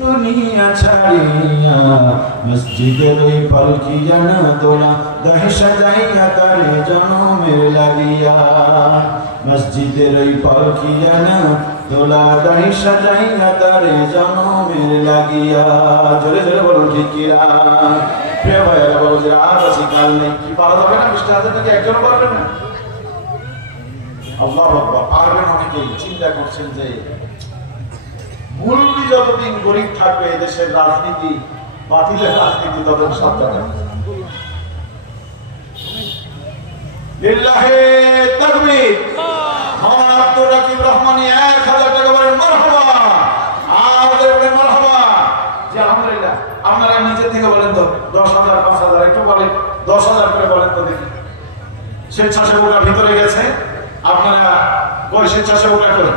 दुनिया छाड़िया मस्जिदेर पालकिया ना दोला दही सजाइया तारे जनमेर लागिया मस्जिदेर पालकिया ना दोला दही सजाइया तारे जनमेर लागिया जोरे जोरे बोलो ठीक किया प्रिय भाइरा बोलो যে আজ আছে কাল নেই কি পারা যাবে না মিস্টার হাজার থেকে একজনও পারবে না আল্লাহু আকবার পারবেন অনেকেই চিন্তা করছেন যে মুলবি যতদিন গরিব থাকবে দেশের রাজনীতি বাতিলের রাজনীতি ততদিন সাবধান লিল্লাহি তাকবীর মাওলানা আব্দুর রাকিব রহমানী 1000 টাকা বলেন মারহাবা আমাদের বলেন মারহাবা জি আলহামদুলিল্লাহ আপনারা নিজে থেকে বলেন তো 10000 5000 একটু বলেন 10000 করে বলেন তো দেখি স্বেচ্ছাসেবকরা ভিতরে গেছে আপনারা কই স্বেচ্ছাসেবকরা কই